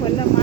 করলাম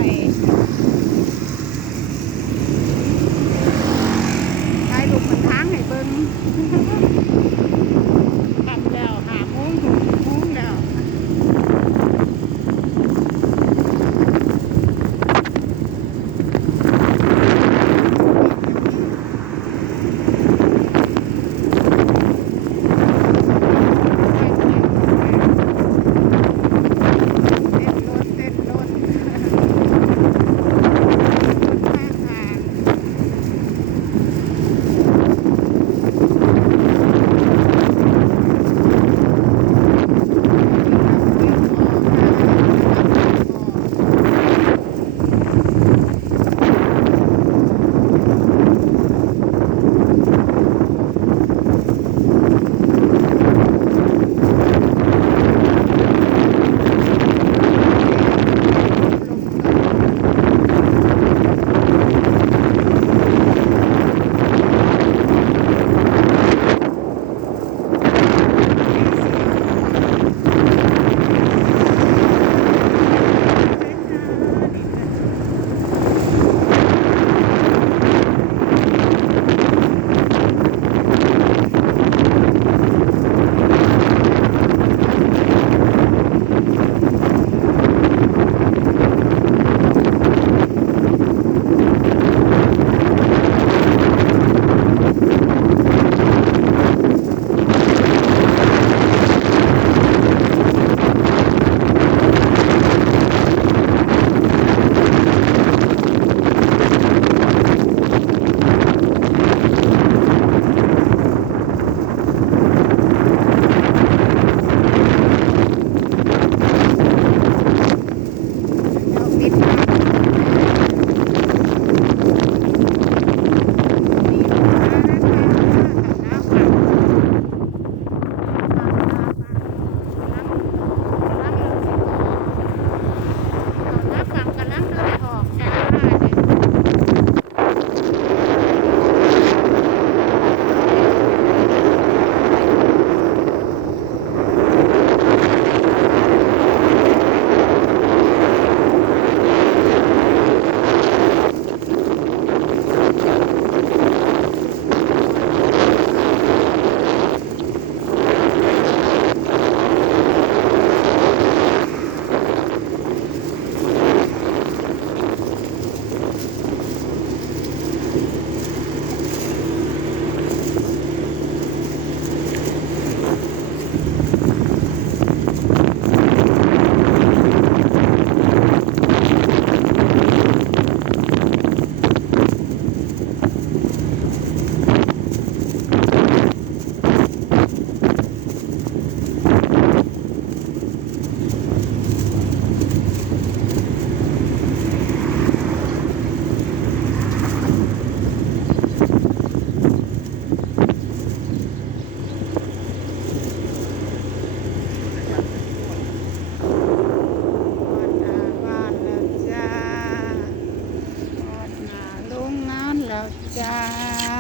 Tchau.